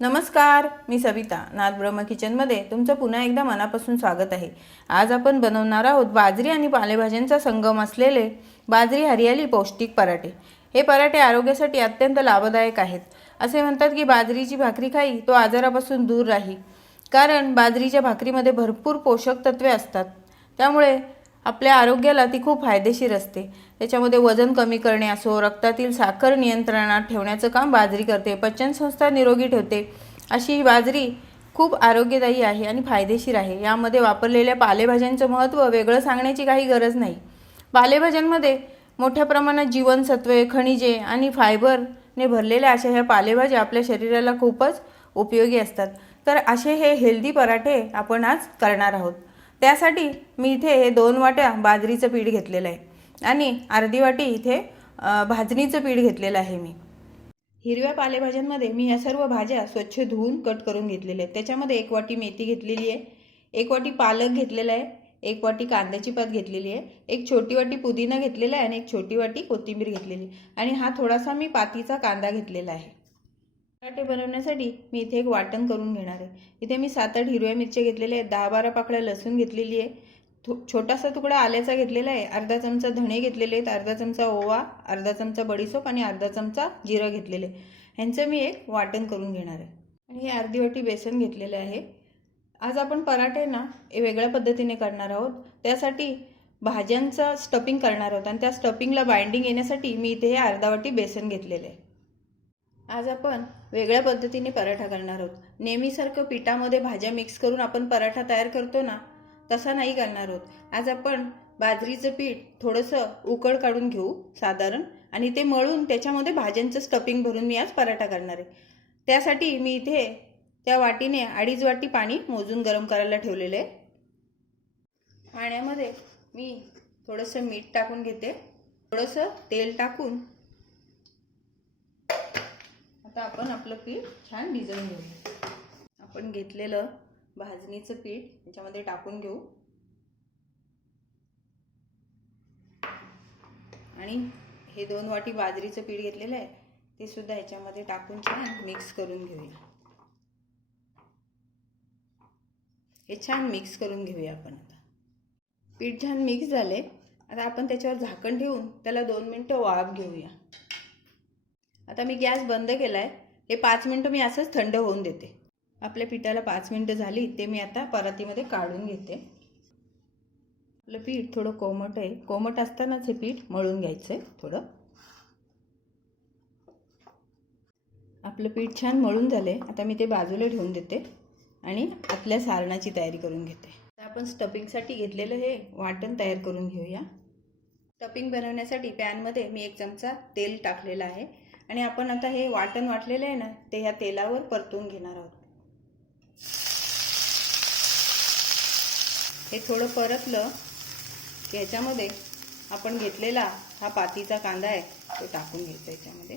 नमस्कार, मी सविता. नाथ ब्रह्म किचनमध्ये तुमचं पुन्हा एकदा मनापासून स्वागत आहे. आज आपण बनवणार आहोत बाजरी आणि पालेभाज्यांचा संगम असलेले बाजरी हरियाली पौष्टिक पराठे. हे पराठे आरोग्यासाठी अत्यंत लाभदायक आहेत. असे म्हणतात की बाजरीची भाकरी खाई तो आजारापासून दूर राही, कारण बाजरीच्या भाकरीमध्ये भरपूर पोषक तत्वे असतात. त्यामुळे आपल्या आरोग्याला ती खूप फायदेशीर असते. त्याच्यामध्ये वजन कमी करणे असो, रक्तातील साखर नियंत्रणात ठेवण्याचं काम बाजरी करते, पचनसंस्था निरोगी ठेवते. अशी ही बाजरी खूप आरोग्यदायी आहे आणि फायदेशीर आहे. यामध्ये वापरलेल्या पालेभाज्यांचं महत्त्व वेगळं सांगण्याची काही गरज नाही. पालेभाज्यांमध्ये मोठ्या प्रमाणात जीवनसत्वे, खनिजे आणि फायबरने भरलेल्या अशा ह्या पालेभाज्या आपल्या शरीराला खूपच उपयोगी असतात. तर असे हे हेल्दी पराठे आपण आज करणार आहोत. त्यासाठी मी इथे हे 2 वाट्या बाजरीचं पीठ घेतलेलं आहे आणि अर्धी वाटी इथे भाजणीचं पीठ घेतलेलं आहे. मी हिरव्या पालेभाज्यांमध्ये मी या सर्व भाज्या स्वच्छ धुवून कट करून घेतलेल्या आहेत. त्याच्यामध्ये 1 वाटी मेथी घेतलेली आहे, 1 वाटी पालक घेतलेला आहे, 1 वाटी कांद्याची पात घेतलेली आहे, 1 छोटी वाटी पुदिना घेतलेला आहे आणि 1 छोटी वाटी कोथिंबीर घेतलेली आणि हा थोडासा मी पातीचा कांदा घेतलेला आहे. पराठे बनवण्यासाठी मी इथे एक वाटण करून घेणार आहे. इथे मी 7-8 हिरव्या मिरच्या घेतलेल्या आहेत, 10-12 पाकळ्या लसूण घेतलेली आहे, छोटासा तुकडा आल्याचा घेतलेला आहे, अर्धा चमचा धणे घेतलेले आहेत, अर्धा चमचा ओवा, अर्धा चमचा बडीशोप आणि अर्धा चमचा जिरं घेतलेले. ह्यांचं मी एक वाटण करून घेणार आहे आणि हे अर्धी वाटी बेसन घेतलेलं आहे. आज आपण पराठे ना वेगळ्या पद्धतीने करणार आहोत. त्यासाठी भाज्यांचं स्टफिंग करणार आहोत आणि त्या स्टफिंगला बाइंडिंग येण्यासाठी मी इथे हे अर्धा वाटी बेसन घेतलेले आहे. आज आपण वेगळ्या पद्धतीने पराठा करणार आहोत. नेहमीसारखं पिठामध्ये भाज्या मिक्स करून आपण पराठा तयार करतो ना, तसा नाही करणार आहोत. आज आपण बाजरीचं पीठ थोडंसं उकड काढून घेऊ साधारण, आणि ते मळून त्याच्यामध्ये भाज्यांचं स्टफिंग भरून मी आज पराठा करणार आहे. त्यासाठी मी इथे त्या वाटीने 2.5 वाटी पाणी मोजून गरम करायला ठेवलेलं आहे. पाण्यामध्ये मी थोडंसं मीठ टाकून घेते, थोडंसं तेल टाकून आता आपण आपलं पीठ छान भिजवून घेऊ. आपण घेतलेलं भाजणीचं पीठ याच्यामध्ये टाकून घेऊ आणि हे 2 वाटी बाजरीचं पीठ घेतलेलं आहे ते सुद्धा याच्यामध्ये टाकून छान मिक्स करून घेऊया. हे छान मिक्स करून घेऊया आपण. आता पीठ छान मिक्स झाले. आता आपण त्याच्यावर झाकण ठेवून त्याला 2 मिनिटं वाफ घेऊया. आता मी गॅस बंद केला आहे. हे 5 मिनिटं मी असंच थंड होऊन देते. आपल्या पिठाला 5 मिनिटं झाली ते मी आता परातीमध्ये काढून घेते. आपलं पीठ थोडं कोमट आहे. कोमट असतानाच हे पीठ मळून घ्यायचं आहे. थोडं आपलं पीठ छान मळून झाले. आता मी ते बाजूला ठेवून देते आणि आतल्या सारणाची तयारी करून घेते. आता आपण स्टफिंगसाठी घेतलेलं हे वाटण तयार करून घेऊया. स्टफिंग बनवण्यासाठी पॅनमध्ये मी 1 चमचा तेल टाकलेलं आहे आणि आपण आता हे वाटण वाटलेलं आहे ना, ते ह्या तेलावर परतून घेणार आहोत. हे थोडं परतलं की ह्याच्यामध्ये आपण घेतलेला हा पातीचा कांदा आहे तो टाकून घ्यायचा. याच्यामध्ये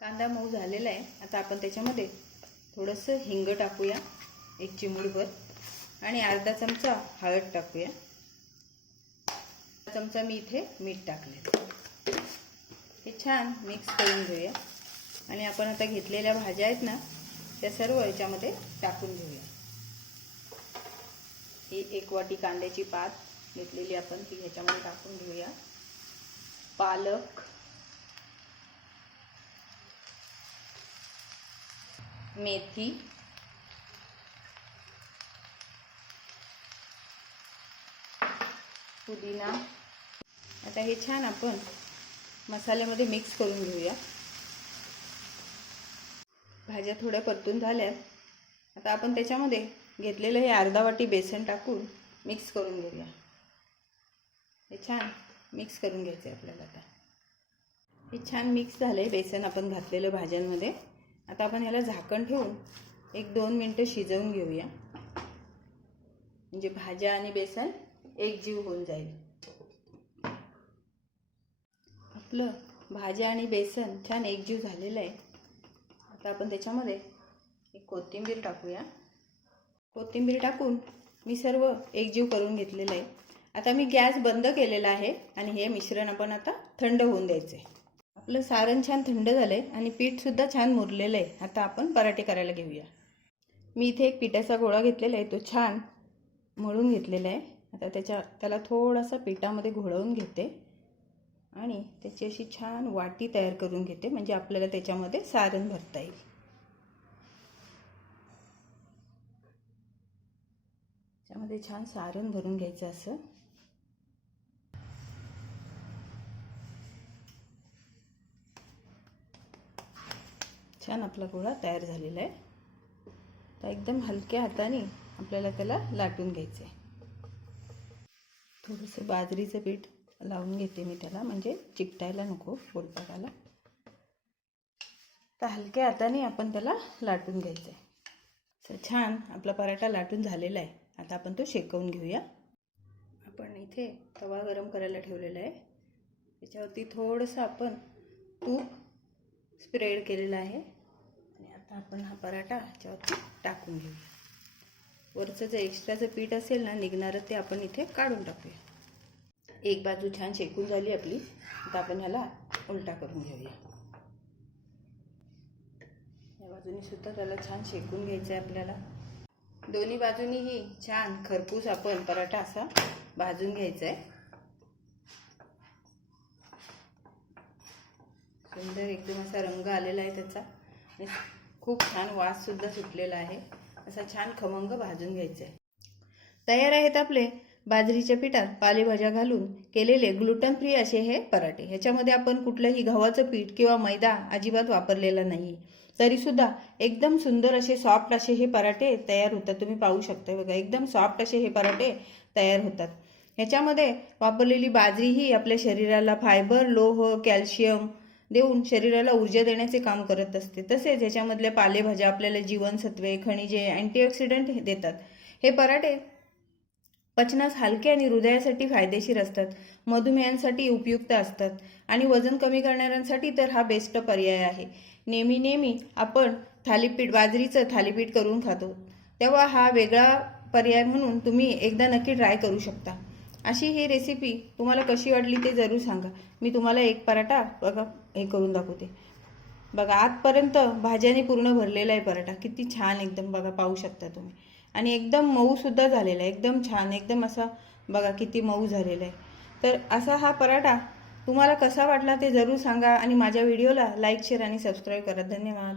कांदा मऊ झालेला आहे. आता आपण त्याच्यामध्ये थोडंसं हिंग टाकूया, 1 चिमूटभर, आणि अर्धा चमचा हळद टाकूया. अर्धा चमचा मी इथे मीठ टाकले. हे छान मिक्स करून घेऊया आणि आपण आता घेतलेल्या भाज्या आहेत ना त्या सर्व याच्यामध्ये टाकून घेऊया. ही 1 वाटी कांद्याची पात घेतलेली आपण ती ह्याच्यामध्ये टाकून घेऊया. पालक, मेथी, पुदिना. आता हे छान आपण मसाल्यामध्ये मिक्स करून घेऊया. भाज्या थोड्या परतून झाल्यात. आता आपण त्याच्यामध्ये घेतलेलं हे अर्धा वाटी बेसन टाकून मिक्स करून घेऊया. हे छान मिक्स करून घ्यायचं आहे आपल्याला. आता हे छान मिक्स झालं आहे बेसन आपण घातलेलं भाज्यांमध्ये. आता आपण ह्याला झाकण ठेवून 1-2 मिनिटं शिजवून घेऊया, म्हणजे भाज्या आणि बेसन एकजीव होऊन जाईल. आपलं भाज्या आणि बेसन छान एकजीव झालेलं आहे. आता आपण त्याच्यामध्ये एक कोथिंबीर टाकूया. कोथिंबीर टाकून मी सर्व एकजीव करून घेतलेलं आहे. आता मी गॅस बंद केलेला आहे आणि हे मिश्रण आपण आता थंड होऊन द्यायचं आहे. आपलं सारण छान थंड झालं आहे आणि पीठसुद्धा छान मुरलेलं आहे. आता आपण पराठे करायला घेऊया. मी इथे एक पिठाचा गोळा घेतलेला आहे, तो छान मळून घेतलेला आहे. आता त्याला थोडासा पिठामध्ये घोळवून घेते आणि त्याची अशी छान वाटी तयार करून घेते, म्हणजे आपल्याला त्याच्यामध्ये सारण भरता येईल. त्यामध्ये छान सारण भरून घ्यायचं असं. छान आपला गोळा तयार झालेला आहे. तर एकदम हलक्या हाताने आपल्याला त्याला लाटून घ्यायचं आहे. थोडंसं बाजरीचं पीठ लावून घेते मी त्याला, म्हणजे चिकटायला नको पोळपाटाला. तर हलक्या हाताने आपण त्याला लाटून घ्यायचं आहे. तर छान आपला पराठा लाटून झालेला आहे. आता आपण तो शेकवून घेऊया. आपण इथे तवा गरम करायला ठेवलेला आहे. त्याच्यावरती थोडंसं आपण तूप स्प्रेड केलेलं आहे आणि आता आपण हा पराठा याच्यावरती टाकून घेऊया. वरचं जे एक्स्ट्राचं पीठ असेल ना निघणारं, ते आपण इथे काढून टाकूया. एक बाजू छान शेकून झाली आपली. आता आपण ह्याला उलटा करून घेऊया. या बाजूनी सुद्धा त्याला छान शेकून घ्यायचं आहे आपल्याला. दोन्ही बाजूनीही छान खरपूस आपण पराठा असा भाजून घ्यायचा आहे. सुंदर एकदम असा रंग आलेला आहे त्याचा आणि खूप छान वास सुद्धा सुटलेला आहे. असा छान खमंग भाजून घ्यायचा आहे. तयार आहेत आपले बाजरीच्या पिठात पालेभाज्या घालून केलेले ग्लुटन फ्री असे हे पराठे. ह्याच्यामध्ये आपण कुठलंही गव्हाचं पीठ किंवा मैदा अजिबात वापरलेला नाही. तरीसुद्धा एकदम सुंदर असे सॉफ्ट असे हे पराठे तयार होतात. तुम्ही पाहू शकता बघा, एकदम सॉफ्ट असे हे पराठे तयार होतात. ह्याच्यामध्ये वापरलेली बाजरी ही आपल्या शरीराला फायबर, लोह, कॅल्शियम देऊन शरीराला ऊर्जा देण्याचे काम करत असते. तसेच ह्याच्यामधल्या पालेभाज्या आपल्याला जीवनसत्वे, खनिजे, अँटीऑक्सिडंट देतात. हे पराठे पचनास हलके आणि हृदयासाठी फायदेशीर असतात. मधुमेहांसाठी उपयुक्त असतात आणि वजन कमी करणाऱ्यांसाठी तर हा बेस्ट पर्याय आहे. नेहमी आपण बाजरीचं थालीपीठ करून खातो, तेव्हा हा वेगळा पर्याय म्हणून तुम्ही एकदा नक्की ट्राय करू शकता. अशी ही रेसिपी तुम्हाला कशी वाटली ते जरूर सांगा. मी तुम्हाला एक पराठा बघा हे करून दाखवते. बघा, आतपर्यंत भाज्याने पूर्ण भरलेला आहे पराठा. किती छान एकदम बघा, पाहू शकता तुम्ही. आणि एकदम मऊ सुद्धा झालेला आहे, एकदम छान, एकदम असा बघा किती मऊ झालेला आहे. तर असा हा पराठा तुम्हाला कसा वाटला ते जरूर सांगा आणि माझ्या व्हिडिओला लाईक, शेअर आणि सबस्क्राईब करा. धन्यवाद.